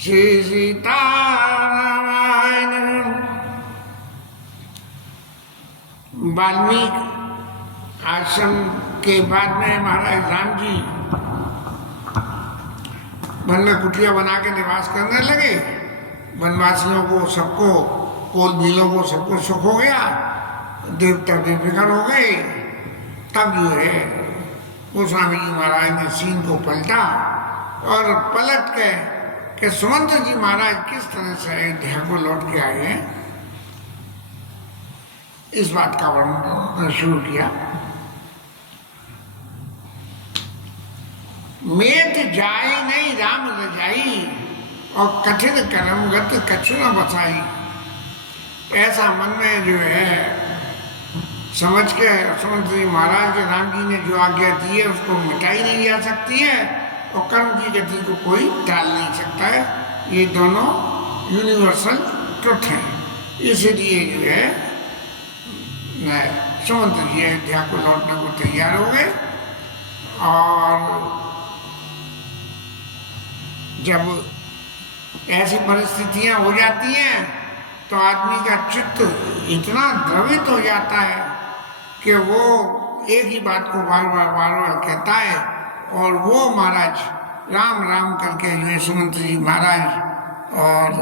श्री सीतारामायण। वाल्मीकि आश्रम के बाद में महाराज राम जी वन में कुटिया बना के निवास करने लगे। वनवासियों को सबको, कोल भीलों को सबको सुख हो गया, देवता बेफिक्र हो गए। तब जो है गोस्वामी जी महाराज ने सीन को पलटा और पलट के सुमंत जी महाराज किस तरह से अयोध्या को लौट के आए हैं, इस बात का वर्णन शुरू किया। मेट जाए नहीं राम रजाई, और कठिन कर्मगत कछु न बसाई। ऐसा मन में जो है समझ के सुमंत जी महाराज के राम जी ने जो आज्ञा दी है उसको मिटाई नहीं जा सकती है, और कर्म की गति को कोई टाल नहीं सकता है। ये दोनों यूनिवर्सल ट्रुथ हैं। इसलिए जो है सुमंत जी अयोध्या को लौटने को तैयार हो गए। और जब ऐसी परिस्थितियां हो जाती हैं तो आदमी का चित्त इतना द्रवित हो जाता है कि वो एक ही बात को बार बार कहता है। और वो महाराज राम राम करके जो है सुमंत जी महाराज और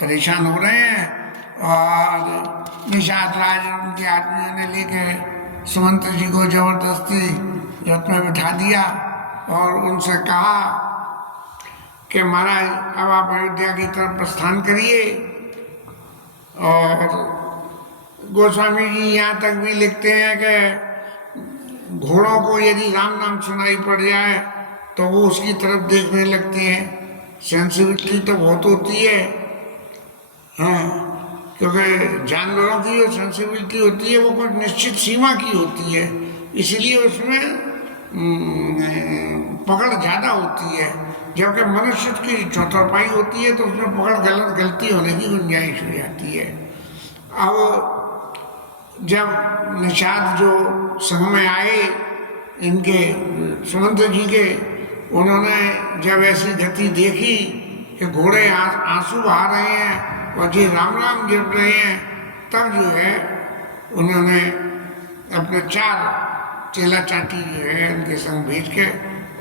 परेशान हो रहे हैं। और निषाद राज उनके आदमियों ने लेकर सुमंत जी को जबरदस्ती रथ में बिठा दिया और उनसे कहा कि महाराज अब आप अयोध्या की तरफ प्रस्थान करिए। और गोस्वामी जी यहाँ तक भी लिखते हैं कि घोड़ों को यदि राम नाम सुनाई पड़ जाए तो वो उसकी तरफ देखने लगते हैं। सेंसिटिविटी तो बहुत होती है, हाँ, क्योंकि जानवरों की जो सेंसिटिविटी होती है वो कुछ निश्चित सीमा की होती है, इसलिए उसमें पकड़ ज़्यादा होती है। जबकि मनुष्य की चौतरपाई होती है तो उसमें पकड़ गलती होने की गुंजाइश हो जाती है। अब जब निषाद जो संग में आए इनके सुमंत जी के, उन्होंने जब ऐसी गति देखी कि घोड़े आंसू बहा रहे हैं और जी राम राम जप रहे हैं, तब जो है उन्होंने अपने 4 चेला चाटी जो है इनके संग भेज के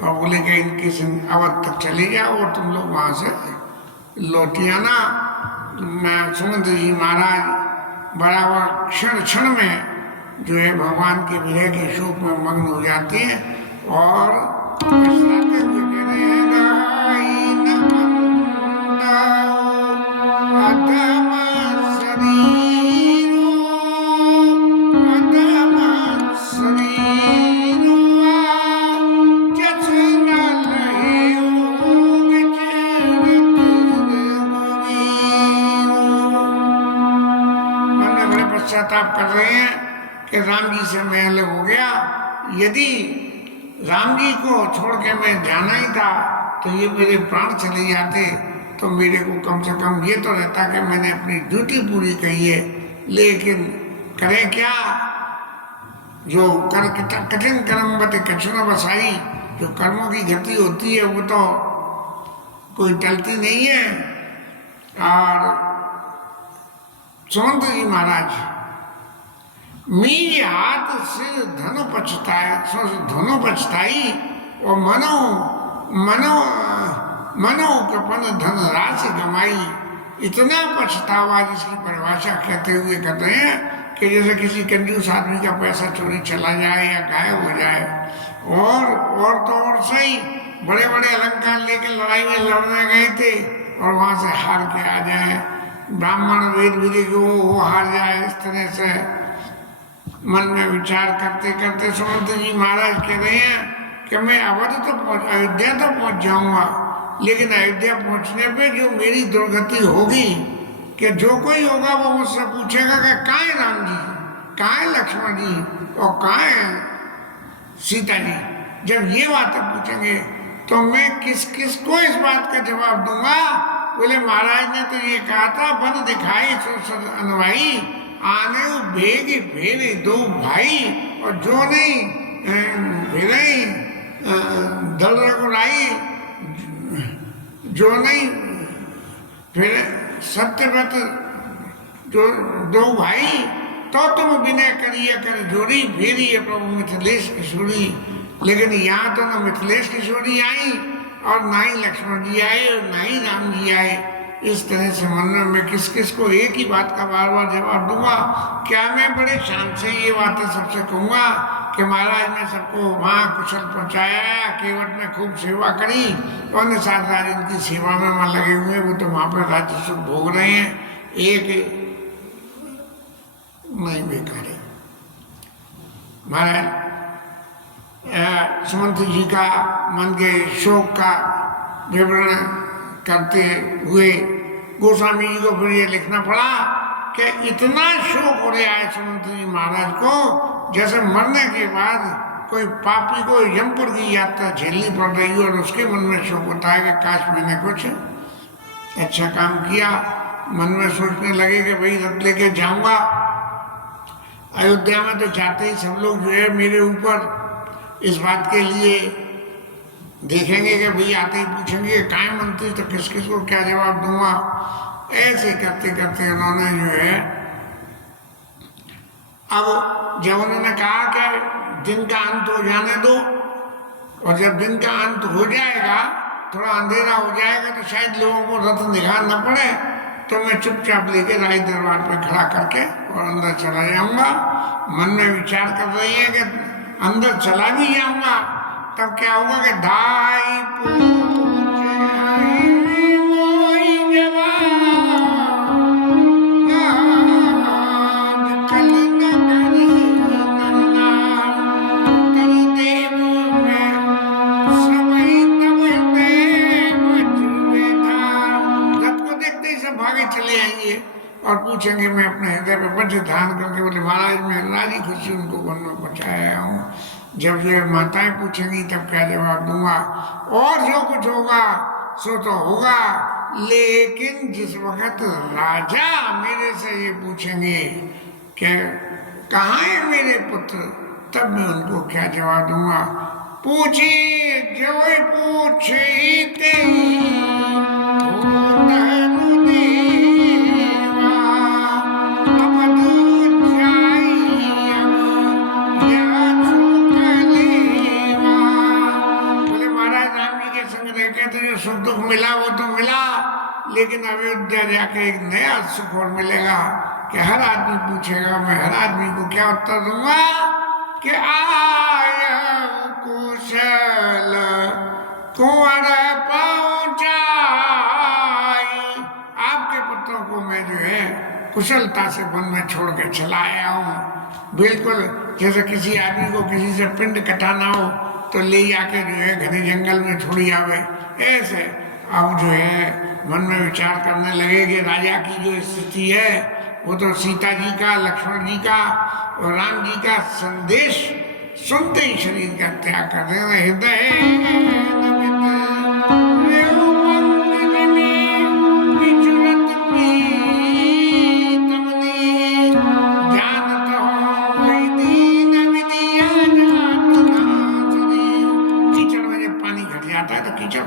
और बोले कि इनके संग अवध तक चले जाओ और तुम लोग वहाँ से लौटी आना। मैं सुमंत जी महाराज बराबर क्षण क्षण में जो है भगवान के विरह के शोक में मग्न हो जाते हैं और पछताते हुए कह रहे हैं पश्चाताप कर रहे हैं कि राम जी से मैं अलग हो गया। यदि राम जी को छोड़ के मैं जाना ही था तो ये मेरे प्राण चले जाते, तो मेरे को कम से कम ये तो रहता कि मैंने अपनी ड्यूटी पूरी कही है। लेकिन करें क्या, जो कठिन कर्म बते कछु न बसाई, जो कर्मों की गति होती है वो तो कोई टलती नहीं है। और सुमंत जी महाराज मीर हाथ सिर धनु पछताई और मनो कपन धन राशि कमाई। इतना पछतावा जिसकी परिभाषा कहते हुए कहते हैं कि जैसे किसी कंजूस आदमी का पैसा चोरी चला जाए या गायब हो जाए। और तो और सही, बड़े बड़े अलंकार लेकर लड़ाई में लड़ने गए थे और वहां से हार के आ जाए, ब्राह्मण वेद विधि को वो हार जाए। इस तरह से मन में विचार करते करते सुमंत जी महाराज कह रहे हैं कि मैं अयोध्या तो पहुंच जाऊंगा, लेकिन अयोध्या पहुंचने पे जो मेरी दुर्गति होगी कि जो कोई होगा वो मुझसे पूछेगा कि कहाँ है राम जी, कहाँ है लक्ष्मण जी और कहाँ है सीता जी। जब ये बातें पूछेंगे तो मैं किस को इस बात का जवाब दूंगा। बोले महाराज ने तो ये कहा था, बन दिखाई सो अनवाई, आने भेग भेरे 2 भाई, और जो नहीं भेरे दल रघुराई, जो नहीं, फिर सत्यव्रत जो दो भाई, तो तुम विनय करिए कर जोड़ी, फेरी है प्रभु मिथिलेश किशोरी। लेकिन यहाँ तो ना मिथिलेश किशोरी आई और ना ही लक्ष्मण जी आए और ना ही राम जी आए। इस तरह से मन में मैं किस किस को एक ही बात का बार बार जवाब दूंगा? क्या मैं बड़े शान से ये बातें सबसे कहूँगा कि महाराज ने सबको वहाँ कुशल पहुँचाया, केवट में खूब सेवा करी और निषाद राज उनकी सेवा में वहाँ लगे हुए, वो तो वहाँ पर राज्य सुख भोग रहे हैं। एक नहीं बेकार है। महाराज सुमंत जी का मन के शोक का विवरण करते हुए गोस्वामी जी को फिर ये लिखना पड़ा कि इतना शोक हो रहा है सुमंत जी महाराज को, जैसे मरने के बाद कोई पापी को यमपुर की यात्रा झेलनी पड़ रही हो और उसके मन में शोक होता है कि काश मैंने कुछ अच्छा काम किया। मन में सोचने लगे कि भाई रथ लेके जाऊंगा अयोध्या में, तो जाते ही सब लोग जो है मेरे ऊपर इस बात के लिए देखेंगे कि भाई आते ही पूछेंगे काय मंत्री, तो किस किस को क्या जवाब दूंगा। ऐसे करते करते उन्होंने जो है, अब जब उन्होंने कहा कि दिन का अंत हो जाने दो, और जब दिन का अंत हो जाएगा, थोड़ा अंधेरा हो जाएगा, तो शायद लोगों को रथ दिखाना न पड़े, तो मैं चुपचाप लेके राज दरबार पे खड़ा करके और अंदर चला जाऊंगा। मन में विचार कर रही है कि अंदर चला भी जाऊंगा तब क्या होगा कि धाई पूछ आई मोई जवान, कल नगरी नन्नार, कर देव में सबई तब देव जुए धार। रथ को देखते ही सब भागे चले आएंगे और पूछेंगे, मैं अपने हृदय पे वज्र धारण करके बोले महाराज मैं राजी खुशी उनको वन में पहुँचाया हूँ। जब ये माताएं पूछेंगी तब क्या जवाब दूंगा? और जो कुछ होगा सो तो होगा, लेकिन जिस वक्त राजा मेरे से ये पूछेंगे कि कहाँ है मेरे पुत्र, तब मैं उनको क्या जवाब दूंगा? पूछे जो पूछे सुख दुख मिला वो तो मिला, लेकिन अयोध्या जाके एक नया सुख और मिलेगा कि हर आदमी पूछेगा, मैं हर आदमी को क्या उत्तर दूंगा कि आया कुशल कुंवर पहुंचाई। आपके पुत्रों को मैं जो है कुशलता से वन में छोड़ के चला आया हूँ। बिल्कुल जैसे किसी आदमी को किसी से पिंड कटाना हो तो ले जाके जो है घने जंगल में छोड़ी आवे, ऐसे अब जो है मन में विचार करने लगे कि राजा की जो स्थिति है वो तो सीता जी का, लक्ष्मण जी का और राम जी का संदेश सुनते ही शरीर का त्याग कर देना। हृदय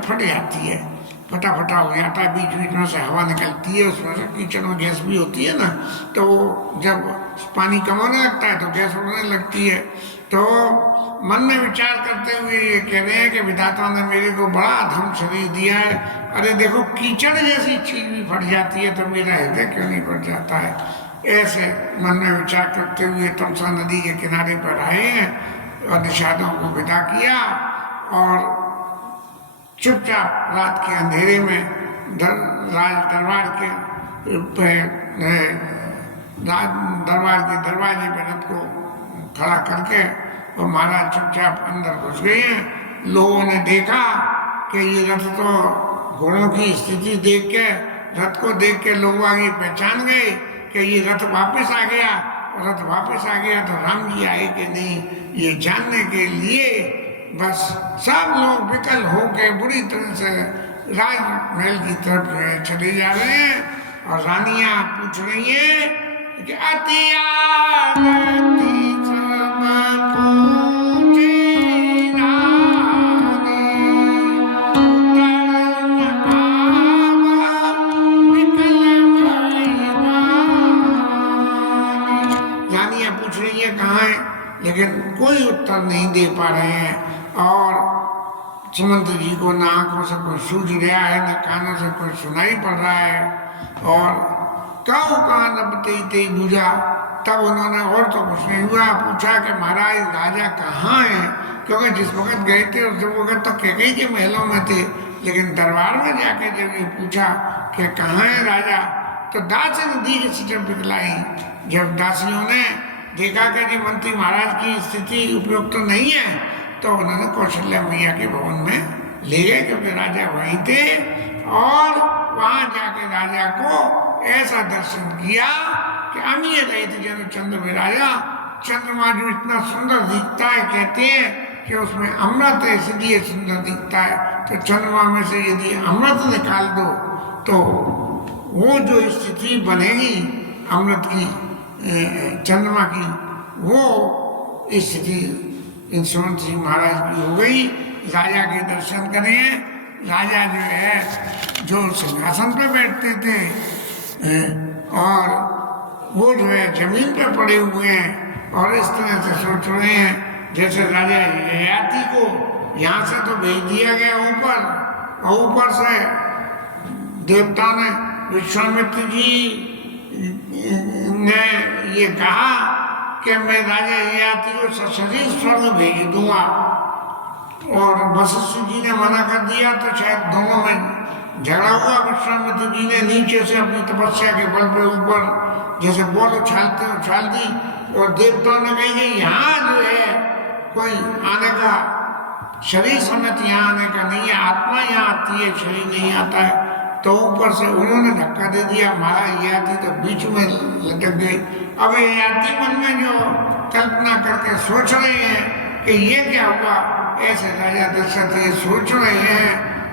फट जाती है, फटाफटा हो जाता है, बीच बीच में से हवा निकलती है, उसमें से कीचड़ में गैस भी होती है ना, तो जब पानी कम होने लगता है तो गैस उड़ने लगती है। तो मन में विचार करते हुए ये कह रहे हैं कि विधाता ने मेरे को बड़ा अधम शरीर दिया है, अरे देखो कीचड़ जैसी चीज भी फट जाती है तो मेरा हृदय क्यों नहीं फट जाता है। ऐसे मन में विचार करते हुए तमसा नदी के किनारे पर आए हैं और निषादों को विदा किया और चुपचाप रात के अंधेरे में राज दरबार के दरबार के दरवाजे पर रथ को खड़ा करके और महाराज चुपचाप अंदर घुस गए हैं। लोगों ने देखा कि ये रथ तो घोड़ों की स्थिति देख के, रथ को देख के लोग आगे पहचान गए कि ये रथ वापस आ गया, और रथ वापस आ गया तो राम जी आए कि नहीं, ये जानने के लिए बस सब लोग विकल होकर बुरी तरह से राजमहल की तरफ चले जा रहे हैं। और रानियां पूछ रही हैं कि उत्तर नहीं दे पा रहे हैं और सुमंत जी को ना आंखों से कोई सूझ रहा है, न कानों से कोई सुनाई पड़ रहा है। और कहो कहाँ नबते ते बुझा, तब उन्होंने और तो कुछ नहीं हुआ, पूछा कि महाराज राजा कहाँ हैं, क्योंकि जिस वक्त गए थे उस वक्त तो कैकेयी के महलों में थे, लेकिन दरबार में जाके जब ये पूछा कि कहाँ है राजा, तो दासी ने दी की सिटम पिघलाई। जब दासियों ने देखा कि जी मंत्री महाराज की स्थिति उपयुक्त तो नहीं है, तो उन्होंने कौशल्या मैया के भवन में ले गए, क्योंकि राजा वहीं थे। और वहां जाके राजा को ऐसा दर्शन किया कि अमीय रहित जन चंद्र में राजा, चंद्रमा जो इतना सुंदर दिखता है, कहते हैं कि उसमें अमृत है इसलिए सुंदर दिखता है, तो चंद्रमा में से यदि अमृत निकाल दो तो वो जो स्थिति बनेगी अमृत की, चंद्रमा की, वो स्थिति इन सुमंत सिंह महाराज की हो गई। राजा के दर्शन करें। राजा जो है जो सिंहासन पे बैठते थे और वो जो है जमीन पे पड़े हुए हैं और इस तरह से सोच रहे हैं जैसे राजा ययाति को यहाँ से तो भेज दिया गया ऊपर, और ऊपर से देवता ने विश्वामित्र जी ने ये कहा कि मैं राजा ययाति को सशरीर स्वर्ग भेज दूंगा, और वशिष्ठ जी ने मना कर दिया, तो शायद दोनों में झगड़ा हुआ। विश्वामित्र जी ने नीचे से अपनी तपस्या के बल पे ऊपर जैसे बोल उछालते उछाल दी, और देवताओं ने कही कि यहाँ जो है कोई आने का शरीर समेत यहाँ आने का नहीं है, आत्मा यहाँ आती है, शरीर नहीं आता है। तो ऊपर से उन्होंने धक्का दे दिया, महाराज ययाति तो बीच में लटक गई। अब ययाति मन में जो कल्पना करके सोच रहे हैं कि ये क्या हुआ, ऐसे राजा दशरथ ये सोच रहे हैं,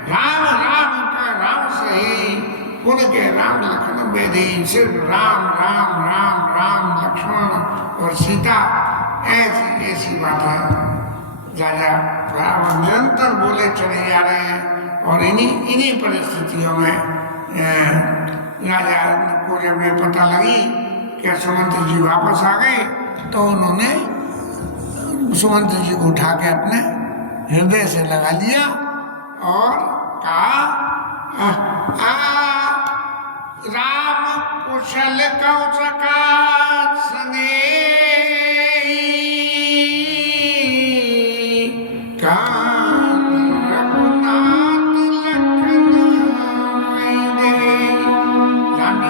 राम राम का राम सही, उनके राम लखन बेदी, सिर्फ राम राम राम राम लक्ष्मण और सीता, ऐसी ऐसी बातें राजा रावण निरंतर बोले चले जा रहे हैं। और इन्हीं परिस्थितियों में राजा को जब ये पता लगी कि सुमंत जी वापस आ गए, तो उन्होंने सुमंत जी को उठा के अपने हृदय से लगा लिया और कहा, राम कुशल कौशका स्नेही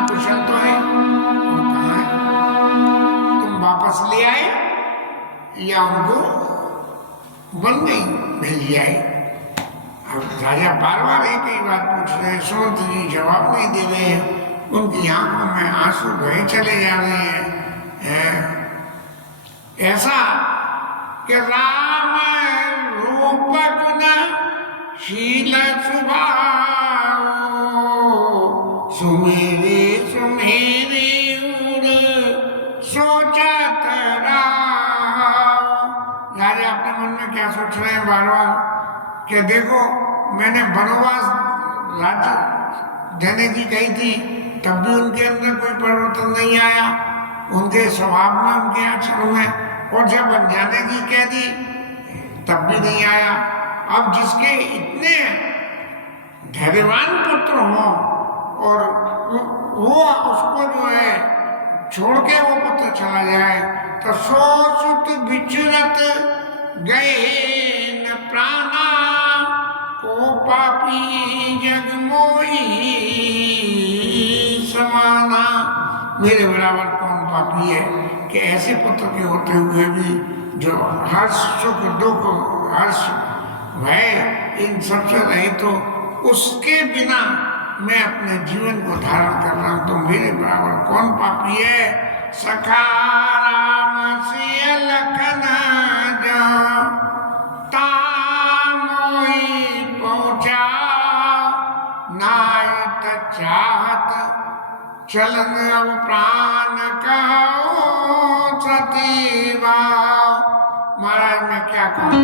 कुशल तो है, कहाँ है, तुम वापस ले आए या उनको बन गई भेज आए। अब राजा बार बार एक ही बात पूछ रहे हैं, सुमंत जी जवाब नहीं दे रहे हैं, उनकी आंखों में आंसू बहे चले जा रहे हैं। ऐसा कि राम रूप गुण शील स्वभाव, सुमेरे सुमेरे उर सोचत राम। राजा अपने मन में क्या सोच रहे हैं बार बार कि देखो मैंने वनवास राज्य देने की कही थी, तब भी उनके अंदर कोई परिवर्तन नहीं आया, उनके स्वभाव में, उनके आचरण में, और जब बन जाने की कह दी तब भी नहीं आया। अब जिसके इतने धैर्यवान पुत्र हों और वो उसको जो है छोड़ के वो पुत्र चला जाए, तो सो सुत विचरत गए न प्राणा, को पापी जग मोही समाना। मेरे बराबर कौन पापी है कि ऐसे पुत्र के होते हुए भी जो हर्ष सुख दुख हर्ष भय इन सबसे रहे, तो उसके बिना मैं अपने जीवन को धारण कर रहा हूं, तो मेरे बराबर कौन पापी है। सखा राम से लखन जा तामोई पहुंचा, नायत चाहत चलन अब प्राण कहो सतीवा। महाराज मैं क्या कहूं,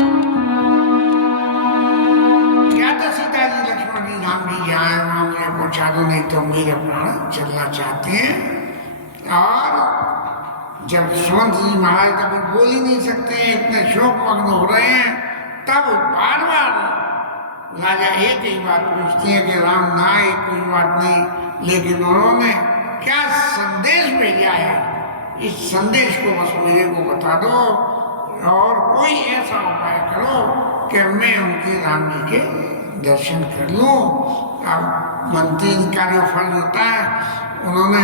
क्या तो सीता जी लक्ष्मण जी राम जी जाए वहां मुझे पहुंचा दो, नहीं तो मेरे प्राण चलना चाहते हैं। और जब सुमंत जी महाराज कभी बोल ही नहीं सकते हैं, इतने शोक मग्न हो रहे हैं, तब बार बार राजा एक ही बात पूछती है कि राम ना आए कोई बात नहीं, लेकिन उन्होंने क्या संदेश भेजा है, इस संदेश को बस मेरे को बता दो और कोई ऐसा उपाय करो कि मैं उनके राम जी के दर्शन कर लूं। अब मंत्री का जो फल होता है, उन्होंने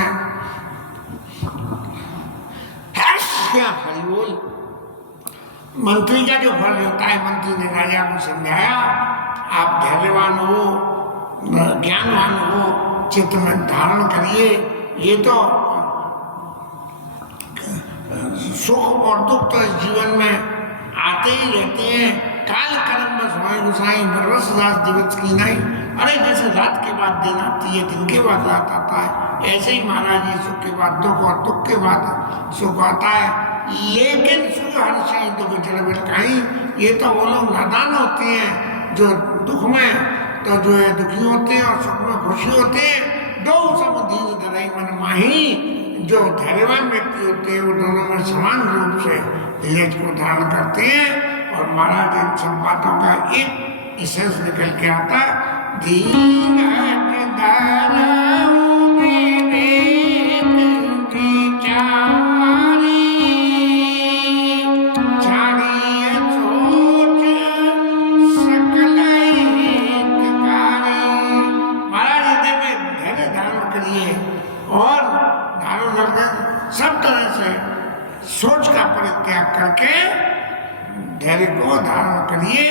क्या बोल मंत्री का जो फल होता है, मंत्री ने राजा को समझाया, आप धैर्यवान हो, ज्ञानवान हो, चित्त में धारण करिए, ये तो सुख और दुख तो इस जीवन में आते ही रहते हैं, काल कर्म बस होए गुसाई बरस रात दिवस की नहीं। अरे जैसे रात के बाद दिन आती है, दिन के बाद रात आता है, ऐसे ही महाराज जी सुख के बाद दुख और दुख के बाद सुख आता है। लेकिन सुख हर से दुख जड़ बिलकाई, ये तो वो लोग नादान होते हैं जो दुख में तो जो है दुखी होते हैं और सुख में खुशी होते हैं। दो सब धीरे धराई मन माही, जो धैर्यवान व्यक्ति होते हैं वो दोनों में समान रूप से धीरज को धारण करते हैं। और महाराज इन सब बातों का एक इसेंस निकल के आता है, धीरज धारण सब तरह से सोच का परित्याग करके धैर्य को धारण करिए,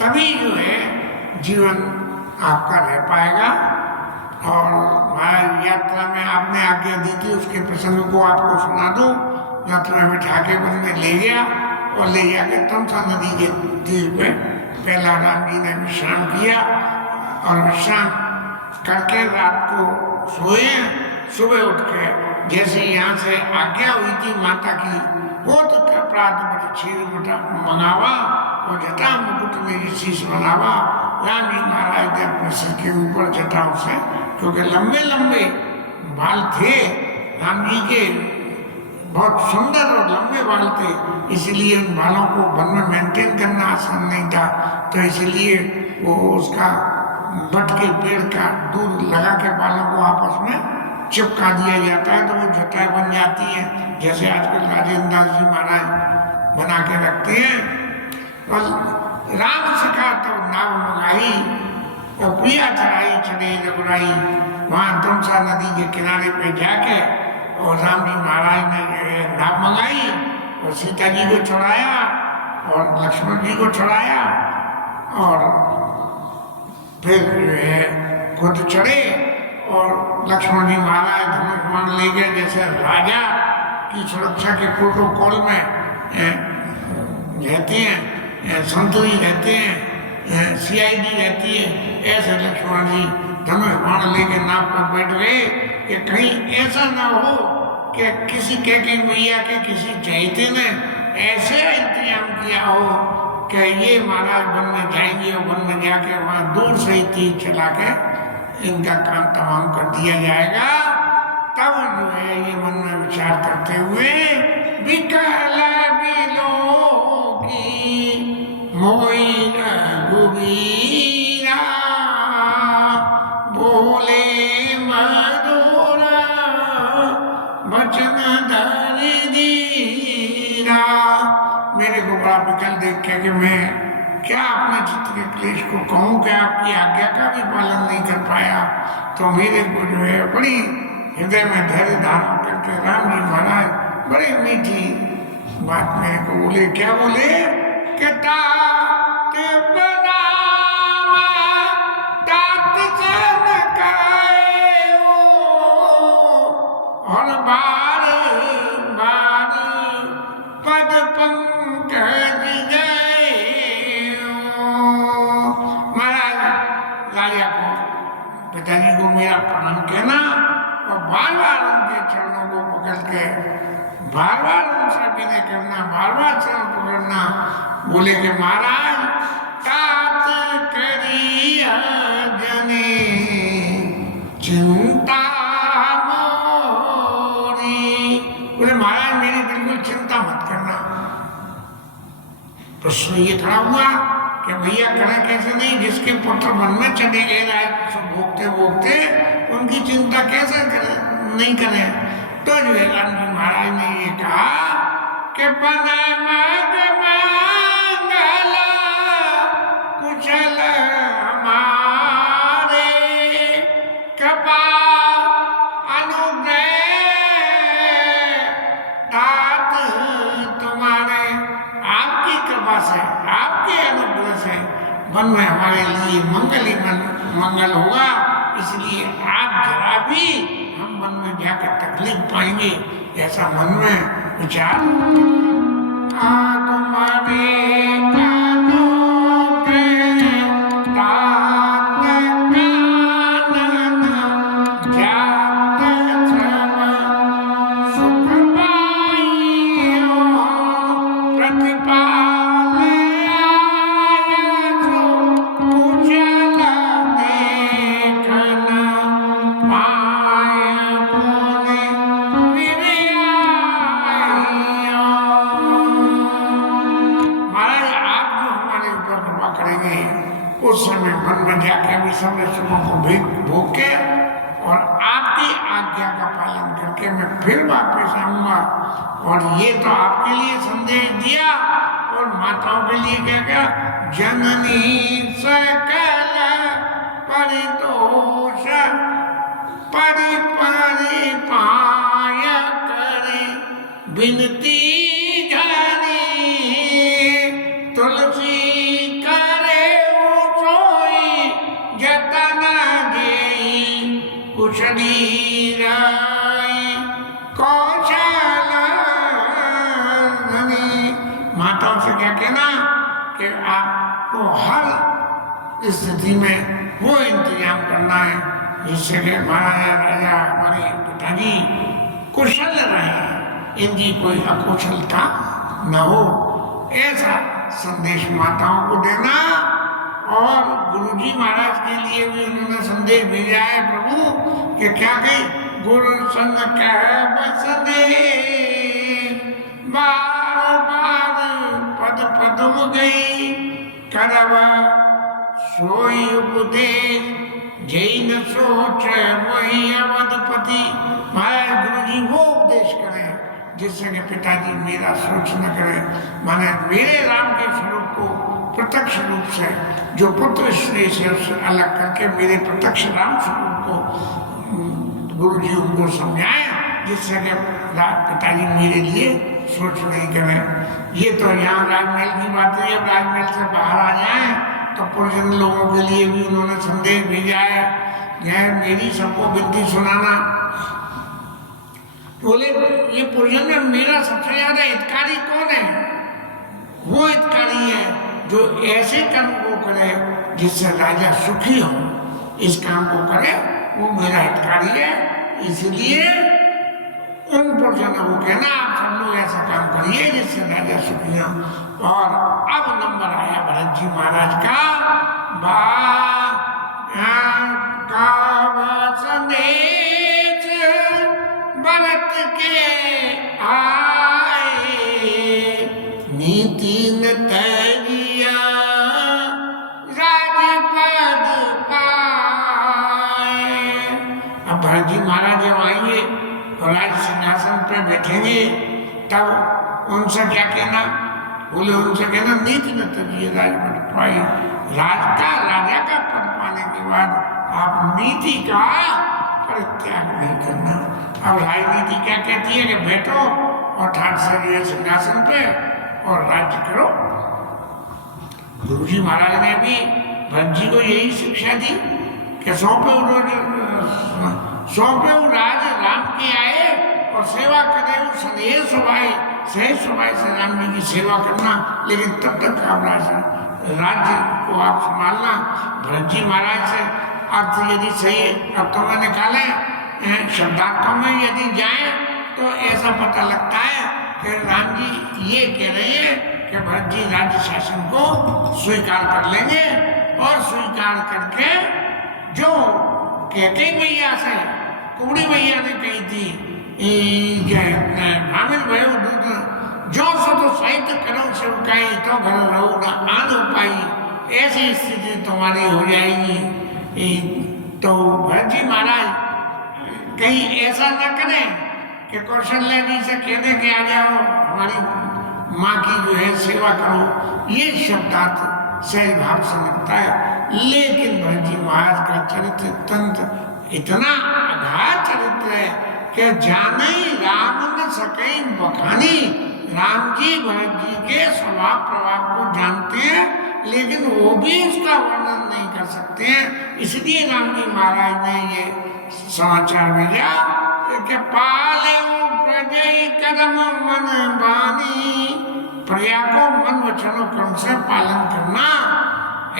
तभी जो है जीवन आपका रह पाएगा। और महाराज यात्रा में आपने आज्ञा दी थी, उसके प्रसंग को आपको सुना दूं। यात्रा में बिठा के वन में ले गया और ले जाके तमसा नदी के तीर पे पहला राम जी ने विश्राम किया और विश्राम करके रात को सोए। सुबह उठ के जैसे यहाँ से आज्ञा हुई थी माता की, वो तो प्रातः बट क्षीर मंगावा और जटा मुकुट में शीश बनावा। राम जी महाराज ने अपने सिर के ऊपर जटाओं से, क्योंकि लंबे लंबे बाल थे राम जी के, बहुत सुंदर और लंबे बाल थे, इसलिए उन बालों को वन में मेंटेन करना आसान नहीं था। तो इसलिए वो उसका बट के पेड़ का दूर लगा के बालों को आपस में चिपका दिया जाता है, तो वो जटाएं बन जाती हैं, जैसे आजकल राजेंद्र दास जी महाराज बना के रखते हैं। और राम सखा तो नाव मंगाई और पिया चढ़ाई चढ़े रघुराई, वहाँ तमसा नदी के किनारे पे जाके और राम जी महाराज ने नाव मंगाई और सीता जी को चढ़ाया और लक्ष्मण जी को चढ़ाया और फिर जो है खुद चढ़े और लक्ष्मण जी महाराज धनुष बाण ले गए। जैसे राजा की सुरक्षा के प्रोटोकॉल में रहते हैं, संतरी रहते हैं, सीआईडी रहती है, ऐसे लक्ष्मण जी धनुष बाण लेके नाव पर बैठ गए कि कहीं ऐसा ना हो कि किसी कैके मैया के किसी चहेते ने ऐसे इंतजाम किया हो कि ये महाराज वन में जाएंगे और वन में जाके वहाँ दूर से ही तीर चला के इनका काम तमाम कर दिया जाएगा। तब जो है ये मन में विचार करते हुए विकला बिलोकी मोई रघुबीरा बोले मधुरा वचन धरि धीरा। मेरे को बड़ा विकल देख के कि मैं क्या अपने चित्त के क्लेश को कहूँ कि आपकी आज्ञा का भी पालन नहीं कर पाया। तो मेरे को जो है बड़ी हृदय में धैर्य धारण करके राम जी महाराज बड़ी मीठी बात मेरे को बोले। क्या बोले कि तात बनावा तात चमकाए और बार बार पद पंकज गए। महाराज राजा को पिताजी को मेरा प्रणाम कहना और बार बार उनके चरणों को पकड़ के बार बार उनसे विनय करना, बार बार चरण पकड़ना। बोले कि महाराज तात करिया जने चिंता मोरी। बोले महाराज प्रश्न ये खड़ा हुआ कि भैया करें कैसे नहीं, जिसके पुत्र वन में चले गए राज भोगते भोगते, उनकी चिंता कैसे करें, नहीं करें। तो जयराम जी महाराज ने ये कहा कि बन मग मंगल कुशल हमारे, कृपा अनुग्रह तात तुम्हारे। आपकी कृपा से, आपके अनुग्रह से वन में हमारे लिए मंगल ही मंगल होगा, इसलिए आप जरा भी हम मन में जाकर तकलीफ पाएंगे, ऐसा मन में विचार। तुम्हारे उस समय मन में जाकर भी सब सुखों को भोग के और आपकी आज्ञा का पालन करके मैं फिर वापस आऊंगा। और ये तो आपके लिए संदेश दिया, और माताओं के लिए क्या क्या, जननी सकल परितोष परि परि पाय करे, बिनती घनी तुलसी कुशली कौशल धनी। माताओं से क्या कहना कि आपको हर स्थिति में वो इंतजाम करना है जिससे कि महाराजा राजा हमारे पिताजी कुशल रहे, इनकी कोई अकुशलता न हो, ऐसा संदेश माताओं को देना। और गुरुजी महाराज के लिए भी उन्होंने संदेश भेजा है प्रभु कि क्या कही, गुरु संग कह बस दे, बार बार पद पदम गई, करब सोई उपदेश, जय न सोच वही अवधपति। महाराज गुरुजी वो उपदेश करें जिससे कि पिताजी मेरा सोच न करें, माने मेरे राम के स्वरूप को प्रत्यक्ष रूप से जो पुत्र श्री से उससे अलग करके मेरे प्रत्यक्ष राम स्वरूप को गुरु जी उनको समझाए, जिससे कि पिताजी मेरे लिए सोच नहीं करें। ये तो यहाँ राजमहल की बात है, अब राजमहल से बाहर आ जाए तो पुरजन लोगों के लिए भी उन्होंने संदेश भेजा है, यह मेरी सबको विनती सुनाना। बोले ये पुरजन में मेरा सबसे ज्यादा हितकारी कौन है? वो हितकारी है जो ऐसे कर्म को करे जिससे राजा सुखी हो, इस काम को करे, वो मेरा हितकारी है। इसलिए उन पुरजनों को कहना आप सब लोग ऐसा काम करिए जिससे राजा सुखी हो। और अब नंबर आया भरत जी महाराज का, संदेश भरत के आए, नीति न तरिया राजपद पाए। अब भरत जी महाराज जब आएंगे और राज सिंहासन पे बैठेंगे तब उनसे क्या कहना? बोले उनसे कहना नीति न तरिया राजपद पाए, राजा का पद पाने के बाद आप नीति का परित्याग नहीं करना। अब राजनीति क्या कहती है कि बैठो और ठाट से सिंहासन पे और राज्य करो। गुरुजी महाराज ने भी भरत जी को यही शिक्षा दी कि सौंपे राज राम के आए और सेवा करे, स्नेह स्वभाव सही स्वभाव से राम जी की सेवा करना, लेकिन तब तक आप राज्य को आप संभालना। भरत जी महाराज से अर्थ यदि सही अर्थों में निकाले, शब्दार्थों में यदि जाए तो ऐसा पता लगता है कि राम जी ये कह रहे हैं कि भरत जी राज्य शासन को स्वीकार कर लेंगे, और स्वीकार करके जो कैकेयी मैया से कुंवरी मैया ने कही थी भामिल भयो जो सो तो साहित्य करो सेवकाई तो घर रहो ना आन पाई, ऐसी स्थिति तुम्हारी हो जाएगी। तो भरत जी महाराज कहीं ऐसा न करें कि कौशल्या जी से कहने के आ जाओ हमारी माँ की जो है सेवा करो, ये शब्दार्थ सही भाव से लगता है। लेकिन भरत जी महाराज का चरित्र तंत्र इतना अगाध चरित्र है कि जाने राम न सके बखानी। राम जी भरत जी के स्वभाव प्रभाव को जानते हैं, लेकिन वो भी उसका वर्णन नहीं कर सकते हैं। इसलिए राम जी महाराज ने ये समाचार भेजा कि पाले प्रजय कर्म मन बानी, प्रजा को मन वचनों कर्म से पालन करना।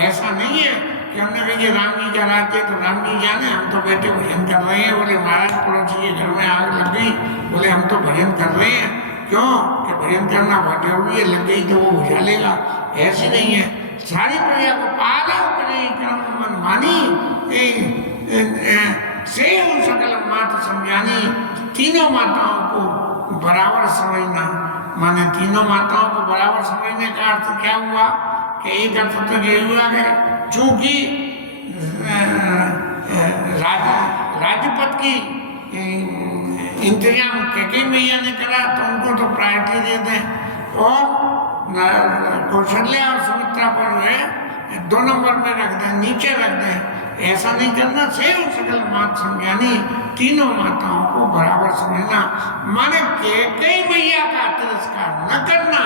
ऐसा नहीं है कि हमने कहा कि राम जी का राज्य तो राम जी जाने, हम तो बैठे भजन कर रहे हैं। बोले महाराज पड़ोसी के घर में आग लग गई, बोले हम तो भजन कर रहे हैं। क्यों कि भजन करना बहुत जरूरी है, लग गई तो वो बुझा लेगा। ऐसे नहीं है, सारी प्रजा को पालन करे कर्म मन मानी, से सकल मात समझानी। तीनों माताओं को बराबर समझना, माने तीनों माताओं को बराबर समझने का अर्थ क्या हुआ कि एक अर्थ तो ये हुआ कि चूंकि राजपद की इंतजाम कैकेयी मैया ने करा तो उनको तो प्रायोरिटी दे दें, और कौशल्या और सुमित्रा पर जो है 2 नंबर में रख दें, नीचे रख दें। ऐसा नहीं करना। से सकल मात समझानी, तीनों माताओं को बराबर समझना, माने कैकेयी मैया का तिरस्कार न करना।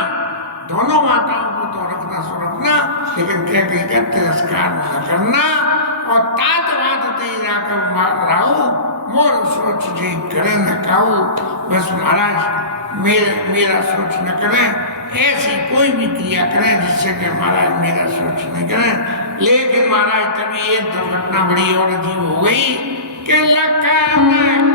दोनों माताओं को तो रखना सो रखना, लेकिन कैकेयी का तिरस्कार न करना। और तात बात तेरा कर राहु मोर सोच जी करे न काऊ। बस महाराज मेरा सोच न करें, ऐसी कोई भी क्रिया करें जिससे कि महाराज मेरा सोच नहीं करें। लेकिन महाराज तभी एक दुर्घटना बड़ी और अजीब हो गई कि लखन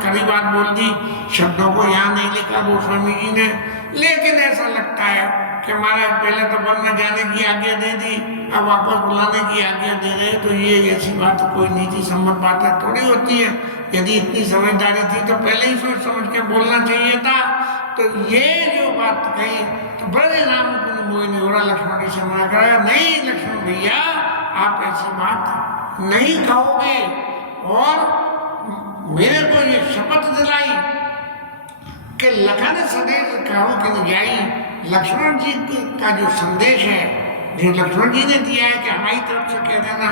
खरी बात बोल दी, शब्दों को यहाँ नहीं लिखा गोस्वामी जी ने। लेकिन ऐसा लगता है कि महाराज पहले तो वन में जाने की आज्ञा दे दी, अब वापस बुलाने की आज्ञा दे रहे, तो ये ऐसी बात कोई नीति सम्मत बातें थोड़ी होती है। यदि इतनी समझदारी थी तो पहले ही सोच समझ के बोलना चाहिए था। तो ये जो बात कही तो बड़े राम को मोह नहीं हो रहा, लक्ष्मण जी से मना कराया, नहीं लक्ष्मण भैया आप ऐसी बात नहीं कहोगे। और मेरे को ये शपथ दिलाई कि लखन संदेश कहो कि न जाई। लक्ष्मण जी का जो संदेश है, जो लक्ष्मण जी ने दिया है कि हमारी तरफ से कह देना,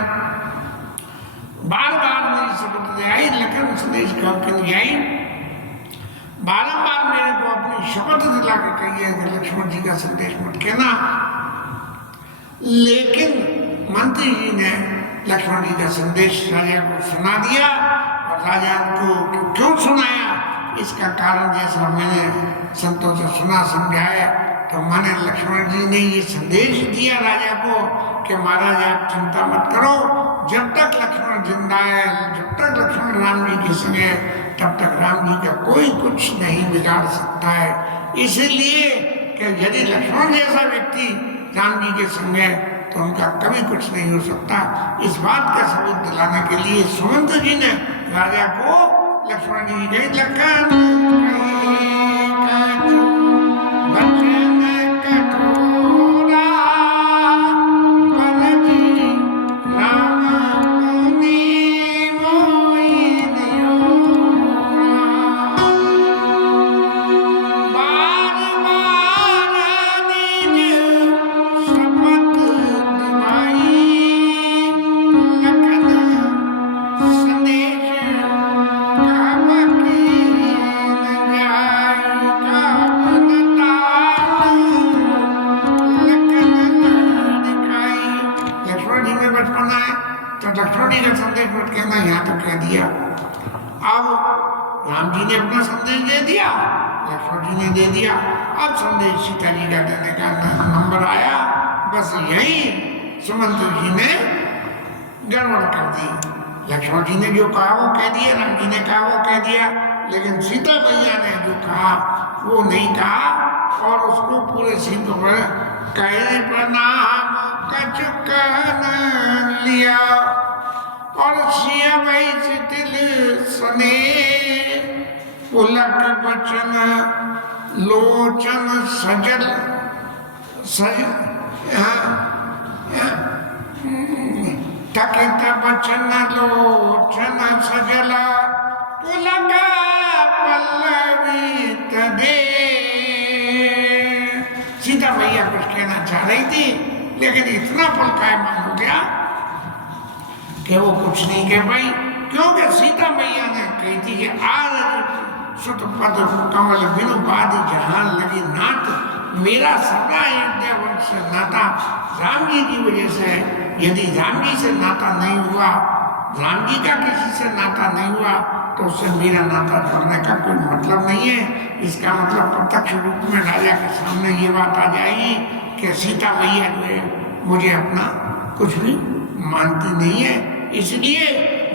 बार बार मेरी शपथ दिलाई लखन संदेश कहो कि न जाई। बारंबार मेरे को अपनी शपथ दिला के कही है कि लक्ष्मण जी का संदेश मत कहना। लेकिन मंत्री जी ने लक्ष्मण जी का संदेश राजा को सुना दिया। राजा को क्यों सुनाया, इसका कारण जैसा मैंने संतों से सुना समझाया, तो माने लक्ष्मण जी ने ये संदेश दिया राजा को कि महाराज आप चिंता मत करो, जब तक लक्ष्मण जिंदा है, जब तक लक्ष्मण राम जी के संग है, तब तक राम जी का कोई कुछ नहीं बिगाड़ सकता है। इसलिए कि यदि लक्ष्मण जैसा व्यक्ति राम जी के संग है तो उनका कभी कुछ नहीं हो सकता। इस बात का सबूत दिलाने के लिए सुमंत जी ने राजा को लक्ष्मण जी के लखन सीता जी का देने का नंबर आया। बस यही सुमंत जी ने गड़बड़ कर दी। लक्ष्मण जी ने जो कहा वो कह दिया, राम जी ने कहा वो कह दिया, लेकिन सीता मैया ने जो कहा वो नहीं कहा और उसको पूरे सिंधु पर कहे प्रणाम कचुका न लिया और सिया भाई से दिल सने पुलक बचन लोचन सजल सज तकित बचन लोचन सजल पुलक पल्लवी तदे। सीता मैया कुछ कहना चाह रही थी लेकिन इतना पल कायमान हो गया कि वो कुछ नहीं कह पाई, क्योंकि सीता मैया ने कही थी कि आज सुत पद कमल बिनु बादी जहान लगी नात, मेरा सदा एक वर्ष से नाता राम जी की वजह से है। यदि राम जी से नाता नहीं हुआ, राम जी का किसी से नाता नहीं हुआ तो उससे मेरा नाता जोड़ने का कोई मतलब नहीं है। इसका मतलब प्रत्यक्ष रूप में राजा के सामने ये बात आ जाएगी कि सीता मैया जो है मुझे अपना कुछ भी मानती नहीं है। इसलिए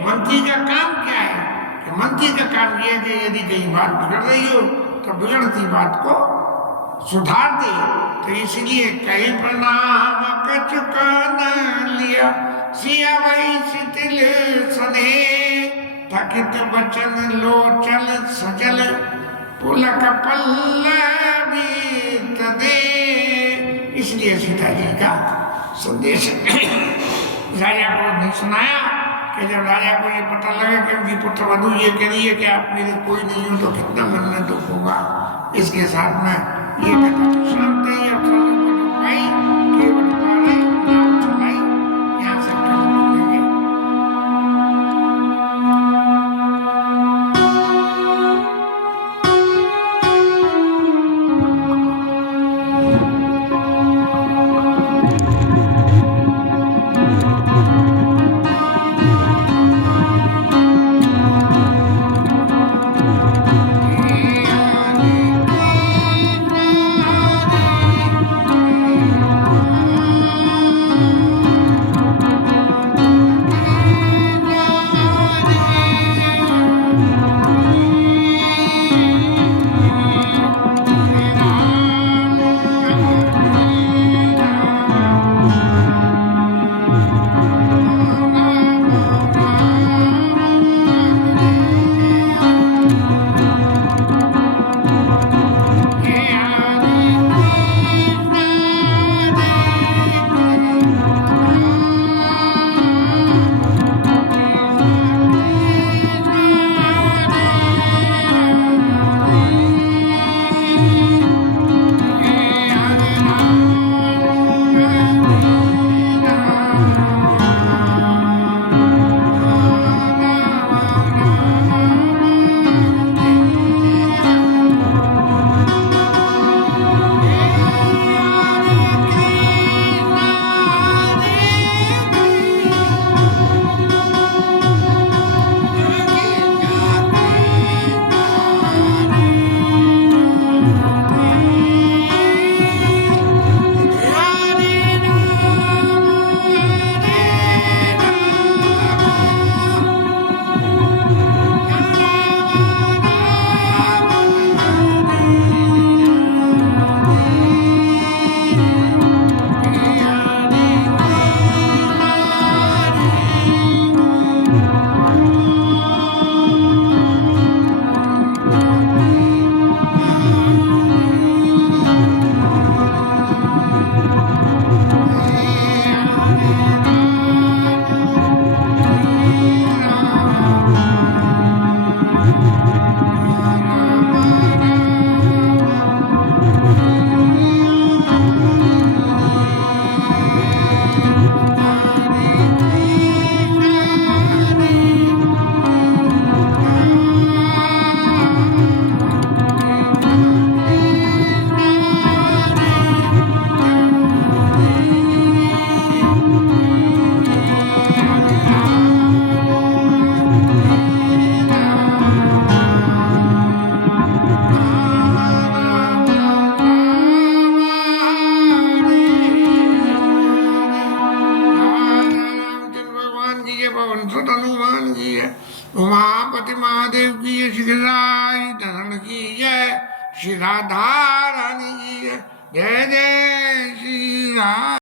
मंत्री का काम क्या है कि मंत्री का काम यह है कि यदि कहीं बात बिगड़ रही हो तो बिगड़ती बात को सुधार दे। तो इसलिए कई प्रणाम कचुका न लिया सिया वही शिथिल सने थकित बचन लोचल सजल पुलक पल्लवी तदे। इसलिए सीता जी का संदेश राजा को नहीं सुनाया कि जब राजा को ये पता लगा कि उनकी पुत्र वधू ये कह रही है कि आप मेरे कोई नहीं हो तो कितना मन में दुख होगा। इसके साथ में ये कथा शांत है केवल नाम चलाई यहाँ से कल श्री राधा रानी की जय जय जय श्री राम।